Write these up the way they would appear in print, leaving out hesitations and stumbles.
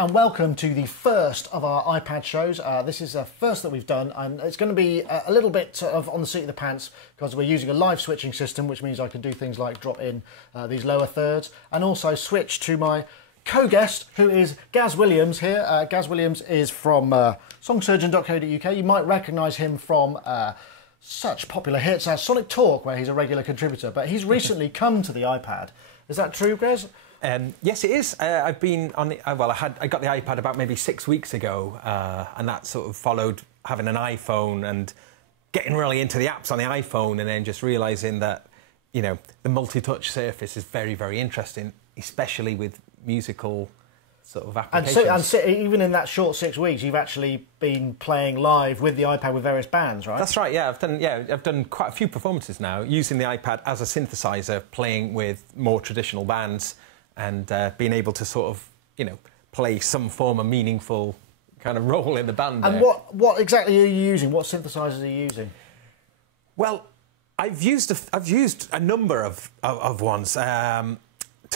and welcome to the first of our iPad shows. This is the first that we've done, and it's going to be a little bit sort of on the seat of the pants because we're using a live switching system, which means I can do things like drop in these lower thirds and also switch to my co-guest, who is Gaz Williams here. Gaz Williams is from songsurgeon.co.uk. You might recognise him from such popular hits as Sonic Talk, where he's a regular contributor, but he's recently come to the iPad. Is that true, Gaz? Yes, it is. I've been on the, well, I got the iPad about maybe 6 weeks ago, and that sort of followed having an iPhone and getting really into the apps on the iPhone, and then just realising that, you know, the multi-touch surface is very, very interesting, especially with musical sort of applications. And even in that short 6 weeks, you've actually been playing live with the iPad with various bands, right? That's right. Yeah, I've done quite a few performances now using the iPad as a synthesizer, playing with more traditional bands. And being able to sort of, you know, play some form of meaningful kind of role in the band. And there. what exactly are you using? What synthesizers are you using? Well, I've used a number of ones to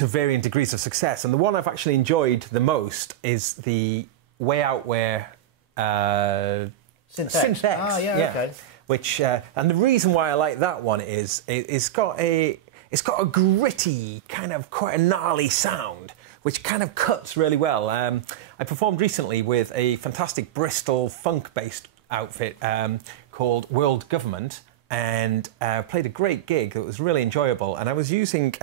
varying degrees of success, and the one I've actually enjoyed the most is the Way Outwear Synth X. Ah, yeah, okay. Which and the reason why I like that one is it's got a gritty, kind of quite a gnarly sound, which kind of cuts really well. I performed recently with a fantastic Bristol funk-based outfit called World Government, and played a great gig. It was really enjoyable, and I was using,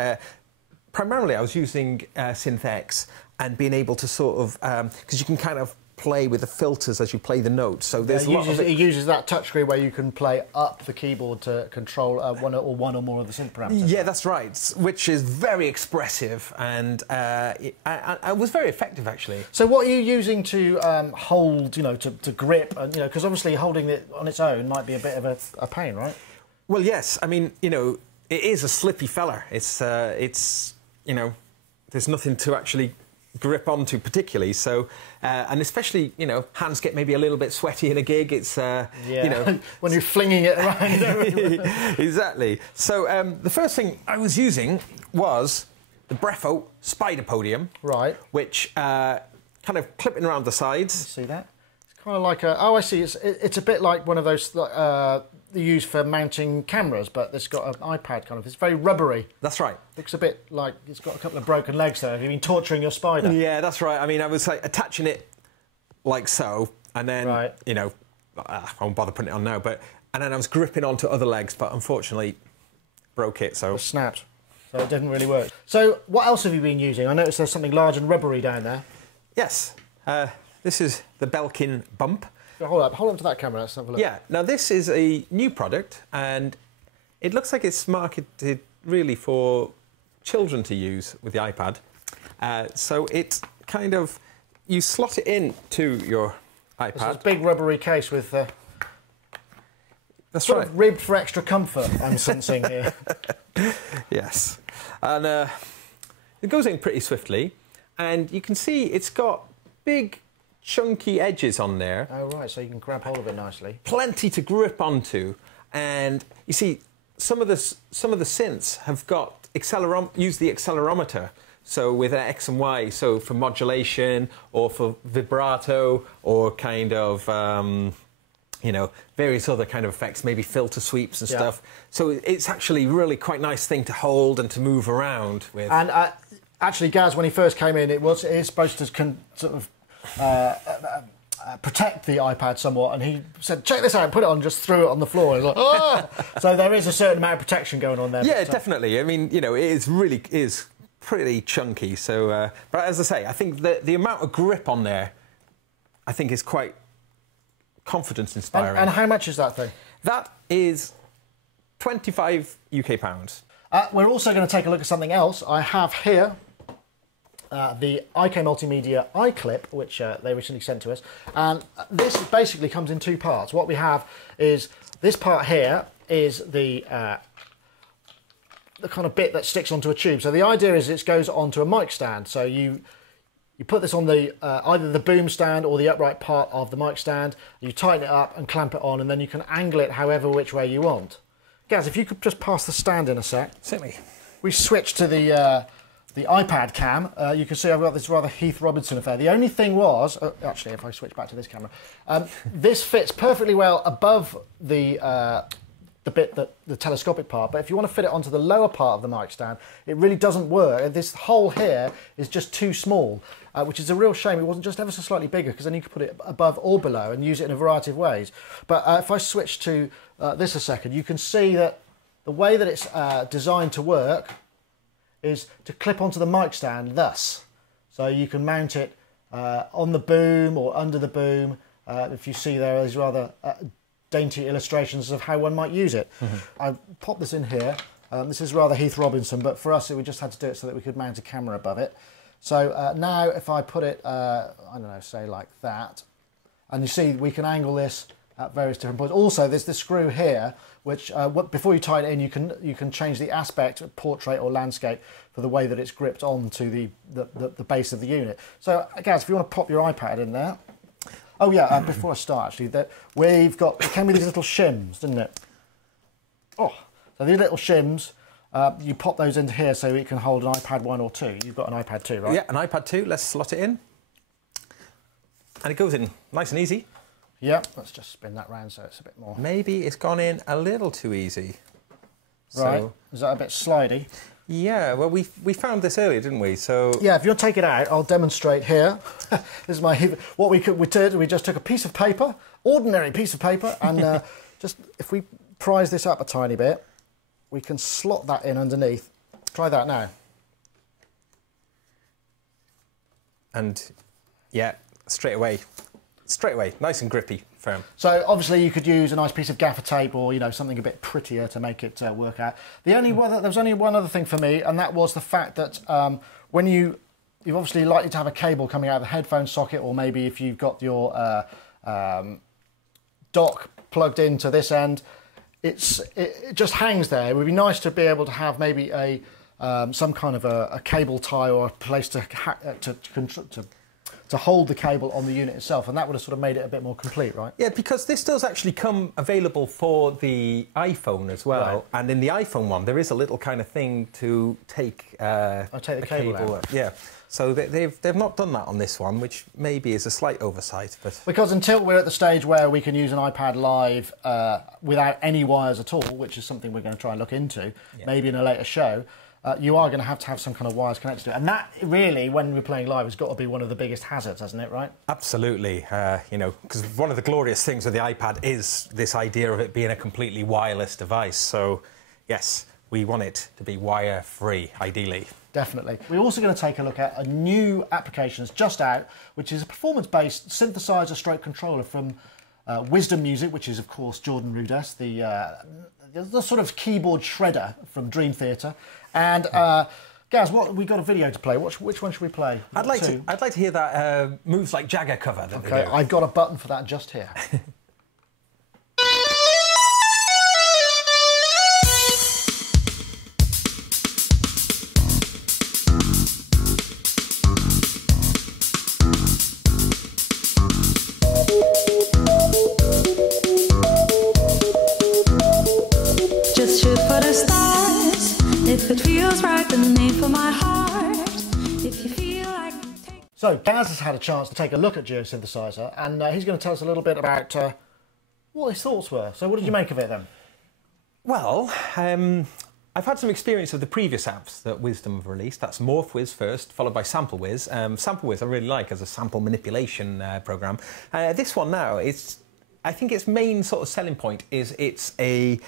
primarily I was using Synth X and being able to sort of, because you can kind of play with the filters as you play the notes. So there's it uses that touchscreen where you can play up the keyboard to control one or more of the synth parameters. Yeah, that's right, which is very expressive, and I was very effective actually. So what are you using to hold, you know, to grip, and you know, because obviously holding it on its own might be a bit of a pain, right? Well, yes. I mean, you know, it is a slippy fella. It's you know, there's nothing to actually grip onto particularly, so and especially, you know, hands get maybe a little bit sweaty in a gig. It's yeah, you know, when you're flinging it around. Exactly. So the first thing I was using was the Brefo Spider Podium, right? Which kind of clipping around the sides. See that? It's kind of like a, oh, I see. It's a bit like one of those they use for mounting cameras, but it's got an iPad kind of. It's very rubbery. That's right. Looks a bit like it's got a couple of broken legs there. Have you been torturing your spider? Yeah, that's right. I mean, I was like attaching it like so, and then, you know, I won't bother putting it on now, and then I was gripping onto other legs, but unfortunately broke it, so... It snapped, so it didn't really work. So what else have you been using? I noticed there's something large and rubbery down there. Yes. This is the Belkin Bump. Hold up to that camera, let's have a look. Yeah, now this is a new product, and it looks like it's marketed really for children to use with the iPad. So it kind of, you slot it in to your iPad. It's a big rubbery case with... That's sort right. of ribbed for extra comfort, I'm sensing here. Yes. And it goes in pretty swiftly, and you can see it's got big chunky edges on there. Oh, right, so you can grab hold of it nicely. Plenty to grip onto, and you see some of the synths have got use the accelerometer, so with X and Y, so for modulation or for vibrato or kind of you know, various other kind of effects, maybe filter sweeps and stuff. So it's actually really quite nice thing to hold and to move around with. And actually, Gaz, when he first came in, it is supposed to sort of protect the iPad somewhat, and he said, check this out, put it on, just threw it on the floor. Like, oh! So there is a certain amount of protection going on there. Yeah, definitely. I mean, you know, it is pretty chunky. So, but as I say, I think the amount of grip on there, I think, is quite confidence-inspiring. And how much is that thing? That is 25 UK pounds. We're also going to take a look at something else. I have here the Ico Multimedia I Clip, which they recently sent to us. And this basically comes in two parts. What we have is this part here is the kind of bit that sticks onto a tube. So the idea is it goes onto a mic stand. So you put this on the either the boom stand or the upright part of the mic stand. You tighten it up and clamp it on, and then you can angle it however which way you want. Gaz, if you could just pass the stand in a sec. Certainly. We switch to the the iPad cam, you can see I've got this rather Heath Robinson affair. The only thing was, actually, if I switch back to this camera, this fits perfectly well above the bit that the telescopic part. But if you want to fit it onto the lower part of the mic stand, it really doesn't work. This hole here is just too small, which is a real shame. It wasn't just ever so slightly bigger, because then you could put it above or below and use it in a variety of ways. But if I switch to this a second, you can see that the way that it's designed to work is to clip onto the mic stand thus. So you can mount it on the boom or under the boom. If you see there is rather dainty illustrations of how one might use it. I pop this in here. This is rather Heath Robinson, but for us we just had to do it so that we could mount a camera above it. So now if I put it, I don't know, say like that, and you see we can angle this at various different points. Also, there's this screw here, which before you tighten it in, you can change the aspect, portrait or landscape, for the way that it's gripped onto the base of the unit. So, guys, if you want to pop your iPad in there. Oh yeah, before I start, actually, it came with these little shims, didn't it? Oh, so these little shims, you pop those into here so it can hold an iPad 1 or 2. You've got an iPad 2, right? Yeah, an iPad 2. Let's slot it in. And it goes in nice and easy. Yeah, let's just spin that round so it's a bit more. Maybe it's gone in a little too easy. Right, so, is that a bit slidey? Yeah, well, we found this earlier, didn't we? So yeah, if you'll take it out, I'll demonstrate here. This is what we did. We just took a piece of paper, ordinary piece of paper, and just if we prise this up a tiny bit, we can slot that in underneath. Try that now. And yeah, straight away, nice and grippy, firm. So obviously you could use a nice piece of gaffer tape or something a bit prettier to make it work out. There was only one other thing for me, and that was the fact that when you're obviously likely to have a cable coming out of the headphone socket, or maybe if you've got your dock plugged into this end, it just hangs there. It would be nice to be able to have maybe some kind of a cable tie or a place to hold the cable on the unit itself, and that would have sort of made it a bit more complete, right? Yeah, because this does actually come available for the iPhone as well, right. And in the iPhone one there is a little kind of thing to take the cable out. Yeah, so they've not done that on this one, which maybe is a slight oversight, but because until we're at the stage where we can use an iPad Live without any wires at all, which is something we're going to try and look into, maybe in a later show. You are going to have some kind of wires connected to it. And that really, when we're playing live, has got to be one of the biggest hazards, hasn't it, right? Absolutely. Because one of the glorious things with the iPad is this idea of it being a completely wireless device. So, yes, we want it to be wire-free, ideally. Definitely. We're also going to take a look at a new application that's just out, which is a performance-based synthesizer stroke controller from Wizdom Music, which is, of course, Jordan Rudess, the sort of keyboard shredder from Dream Theater. And Gaz, we got a video to play. Which one should we play? I'd like to hear that Moves Like Jagger cover that they do. I've got a button for that just here. Just shoot for the stars. If it feels right, then aim for my heart. If you feel like... So, Gaz has had a chance to take a look at GEO Synthesizer, and he's going to tell us a little bit about what his thoughts were. So what did you make of it then? Well, I've had some experience of the previous apps that Wizdom have released. That's MorphWiz first, followed by SampleWiz. SampleWiz I really like as a sample manipulation program. This one now, I think its main sort of selling point is it's an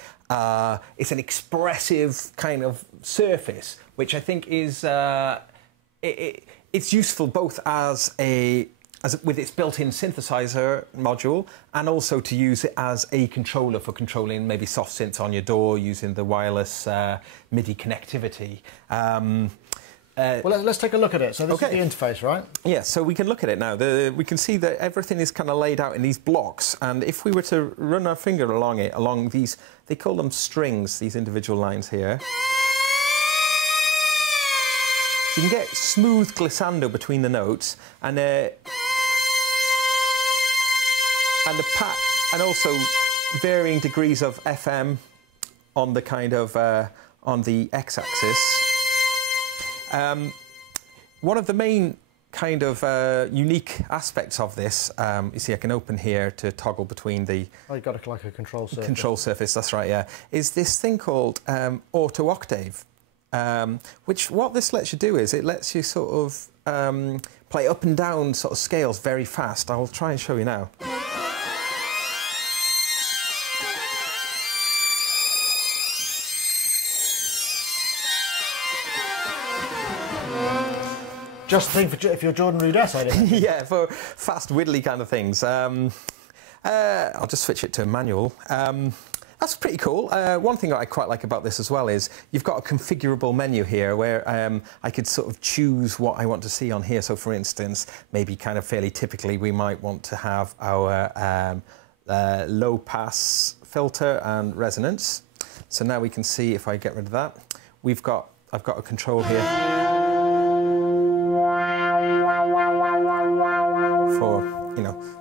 expressive kind of surface, which I think is it's useful both as with its built-in synthesizer module, and also to use it as a controller for controlling maybe soft synths on your DAW using the wireless MIDI connectivity. Well, let's take a look at it. So this is the interface, right? Yeah, so we can look at it now. We can see that everything is kind of laid out in these blocks, and if we were to run our finger along these, they call them strings, these individual lines here. So you can get smooth glissando between the notes, and also varying degrees of FM on the kind of on the x-axis. One of the main kind of unique aspects of this, you see I can open here to toggle between the... Oh, you've got like a control surface. Control surface, that's right, yeah. Is this thing called Auto Octave, which what this lets you do is it lets you sort of play up and down sort of scales very fast. I'll try and show you now. Just think for if you're Jordan Rudess, I didn't. Yeah, for fast, widdly kind of things. I'll just switch it to manual. That's pretty cool. One thing that I quite like about this as well is you've got a configurable menu here where I could sort of choose what I want to see on here. So, for instance, maybe kind of fairly typically we might want to have our low-pass filter and resonance. So now we can see if I get rid of that. I've got a control here.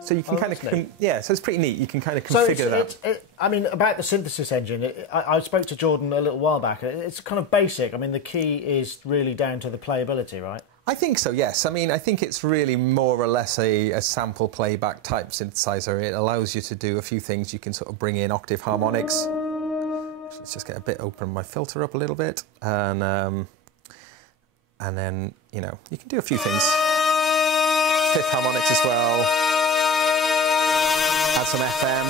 So you can kind of, so it's pretty neat. You can kind of configure that. I mean, about the synthesis engine, I spoke to Jordan a little while back. It's kind of basic. I mean, the key is really down to the playability, right? I think so, yes. I mean, I think it's really more or less a sample playback type synthesizer. It allows you to do a few things. You can sort of bring in octave harmonics. Let's just get a bit, open my filter up a little bit, and then you can do a few things. Fifth harmonics as well. Add some FM.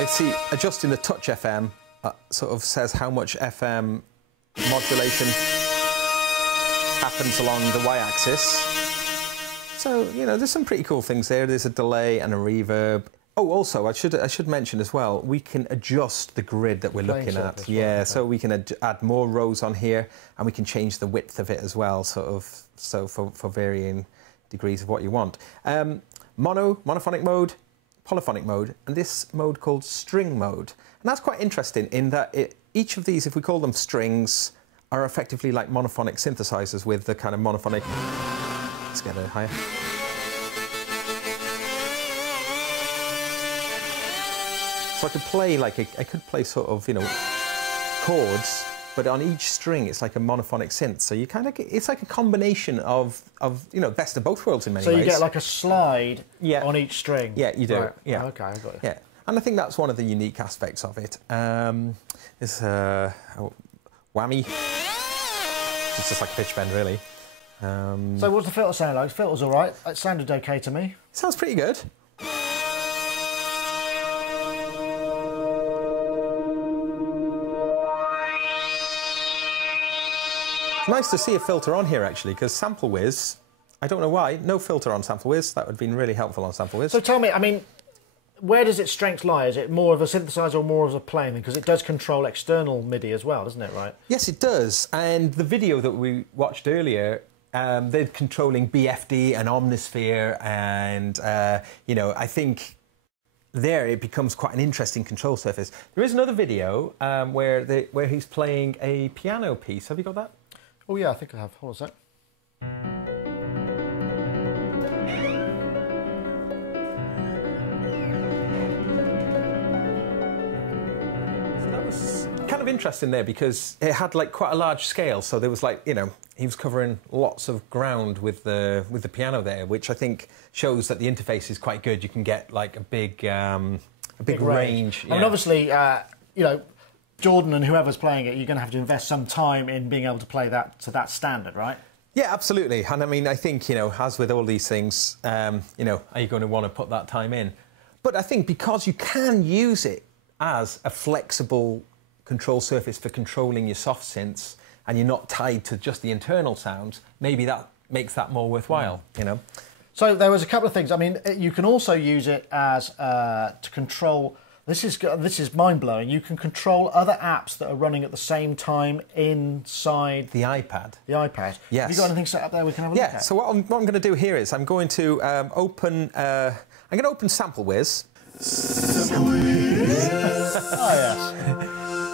I see adjusting the touch FM sort of says how much FM modulation happens along the y-axis. So there's some pretty cool things there. There's a delay and a reverb. Oh, also I should mention as well, we can adjust the grid that we're looking at. Yeah, so we can add more rows on here, and we can change the width of it as well. So for varying degrees of what you want. Monophonic mode, polyphonic mode, and this mode called string mode. And that's quite interesting in that each of these, if we call them strings, are effectively like monophonic synthesizers with the kind of monophonic... Let's get it higher. So I could play like I could play sort of, chords, but on each string it's like a monophonic synth. So you kind of get, it's like a combination of best of both worlds in many ways. So you get like a slide on each string. Yeah, you do. Right. Yeah. Okay, I got it. Yeah, and I think that's one of the unique aspects of it. This whammy. It's just like a pitch bend, really. So what's the filter sound like? The filter's all right. It sounded okay to me. Sounds pretty good. Nice to see a filter on here, actually, because Sample Wiz, I don't know why, no filter on Sample Wiz. That would have been really helpful on Sample Wiz. So tell me, I mean, where does its strength lie? Is it more of a synthesizer or more of a playing thing? Because it does control external MIDI as well, doesn't it, right? Yes, it does. And the video that we watched earlier, they're controlling BFD and Omnisphere, and, I think there it becomes quite an interesting control surface. There is another video where he's playing a piano piece. Have you got that? Oh, yeah, I think I have. Hold on a sec. So that was kind of interesting there because it had like quite a large scale. So there was like, he was covering lots of ground with the piano there, which I think shows that the interface is quite good. You can get like a big range. Yeah. I mean, obviously, Jordan and whoever's playing it, you're going to have to invest some time in being able to play that to that standard, right? Yeah, absolutely. And I mean, I think, as with all these things, are you going to want to put that time in? But I think because you can use it as a flexible control surface for controlling your soft synths, and you're not tied to just the internal sounds, maybe that makes that more worthwhile, So there was a couple of things. I mean, you can also use it as to control... This is mind-blowing. You can control other apps that are running at the same time inside... The iPad. The iPad. Yes. Have you got anything set up there we can have a look at? Yeah, so what I'm going to do here is I'm going to open Sample Wiz. Oh, yes.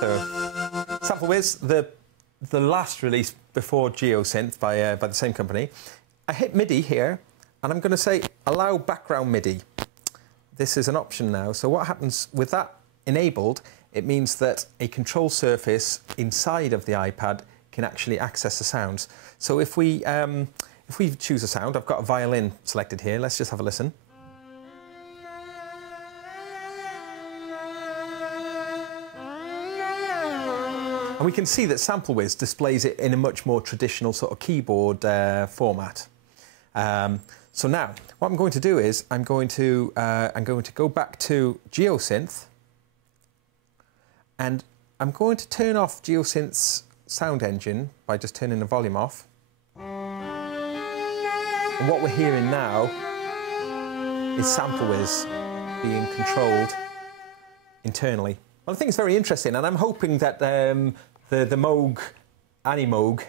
So, Sample Wiz, the last release before GEO Synth by the same company. I hit MIDI here, and I'm going to say allow background MIDI. This is an option now. So what happens with that enabled, it means that a control surface inside of the iPad can actually access the sounds. So if we choose a sound, I've got a violin selected here. Let's just have a listen. And we can see that Sample Wiz displays it in a much more traditional sort of keyboard format. So now, what I'm going to do is I'm going to go back to GeoSynth, and I'm going to turn off GeoSynth's sound engine by just turning the volume off. And what we're hearing now is Sample Wiz being controlled internally. Well, I think it's very interesting, and I'm hoping that the Moog, Animoog,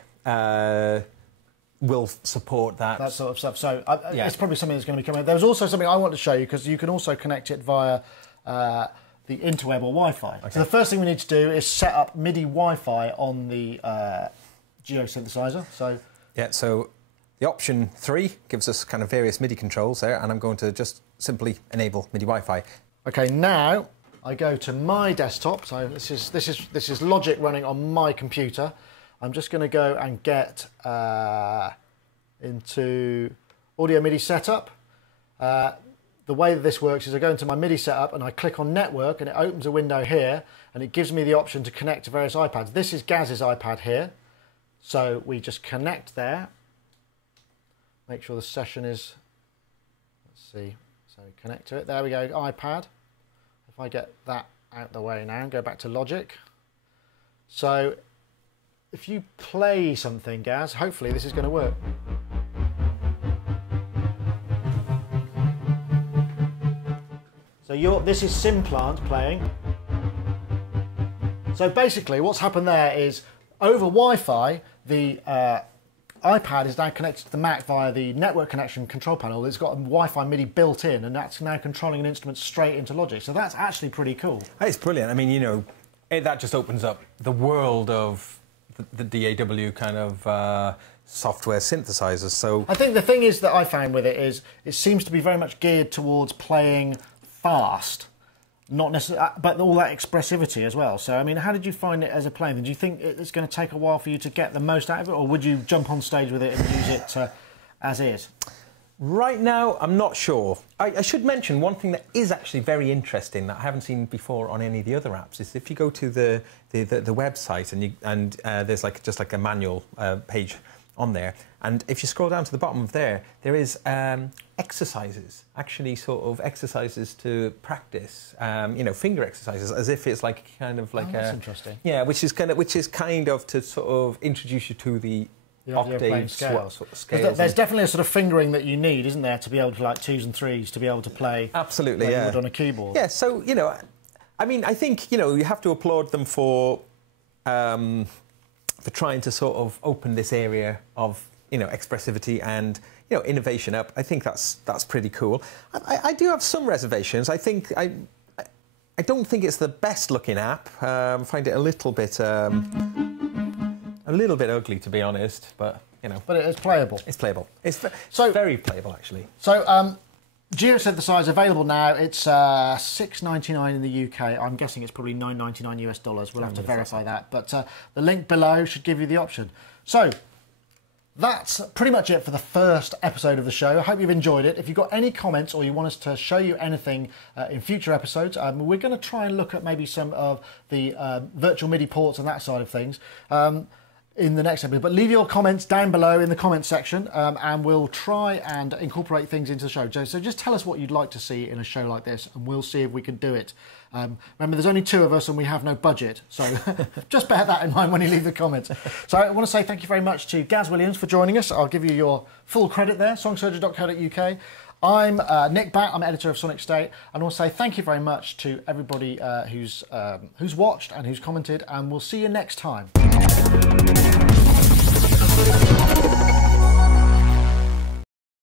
will support that sort of stuff. So it's probably something that's going to be coming. There was also something I want to show you, because you can also connect it via the interweb or Wi-Fi. Okay. So the first thing we need to do is set up MIDI Wi-Fi on the GEO Synthesizer. So the option 3 gives us kind of various MIDI controls there, and I'm going to just simply enable MIDI Wi-Fi. Okay, now I go to my desktop. So this is Logic running on my computer. I'm just going to go and get into Audio MIDI Setup. The way that this works is I go into my MIDI setup and I click on Network, and it opens a window here, and it gives me the option to connect to various iPads. This is Gaz's iPad here. So we just connect there. Make sure the session is, let's see, so connect to it. There we go, iPad. If I get that out the way now and go back to Logic. So if you play something, Gaz, hopefully this is going to work. So this is Simplant playing. So basically what's happened there is over Wi-Fi, the iPad is now connected to the Mac via the network connection control panel. It's got a Wi-Fi MIDI built in, and that's now controlling an instrument straight into Logic. So that's actually pretty cool. It's brilliant. I mean, you know, that just opens up the world of the DAW kind of software synthesizers. So I think the thing is that I found with it is it seems to be very much geared towards playing fast, not necessarily, but all that expressivity as well. So I mean, how did you find it as a player? Did you think it's going to take a while for you to get the most out of it, or would you jump on stage with it and use it as is? Right now, I'm not sure. I should mention one thing that is actually very interesting that I haven't seen before on any of the other apps is if you go to the website and there's just like a manual page on there, and if you scroll down to the bottom of there is exercises, actually sort of exercises to practice, you know, finger exercises, as if it's like kind of like that's interesting. Yeah, which is kind of to sort of introduce you to the octave scales. There's definitely a sort of fingering that you need, isn't there, to be able to like 2s and 3s to be able to play. Absolutely, like you would on a keyboard. Yeah, so you know, I mean, I think you know you have to applaud them for trying to sort of open this area of expressivity and innovation up. I think that's pretty cool. I do have some reservations. I think I don't think it's the best looking app. I find it a little bit ugly, to be honest. But But it's playable. It's playable. It's very playable, actually. So GEO Synthesizer available now. It's $6.99 in the UK. I'm guessing it's probably $9.99 US dollars. We'll have to verify that. But the link below should give you the option. So that's pretty much it for the first episode of the show. I hope you've enjoyed it. If you've got any comments or you want us to show you anything in future episodes, we're going to try and look at maybe some of the virtual MIDI ports and that side of things in the next episode. But leave your comments down below in the comments section and we'll try and incorporate things into the show. So just tell us what you'd like to see in a show like this and we'll see if we can do it. Remember, there's only 2 of us and we have no budget, so just bear that in mind when you leave the comments. So I want to say thank you very much to Gaz Williams for joining us. I'll give you your full credit there, songsurgery.co.uk. I'm Nick Batt, I'm editor of Sonic State, and I want to say thank you very much to everybody who's watched and who's commented, and we'll see you next time.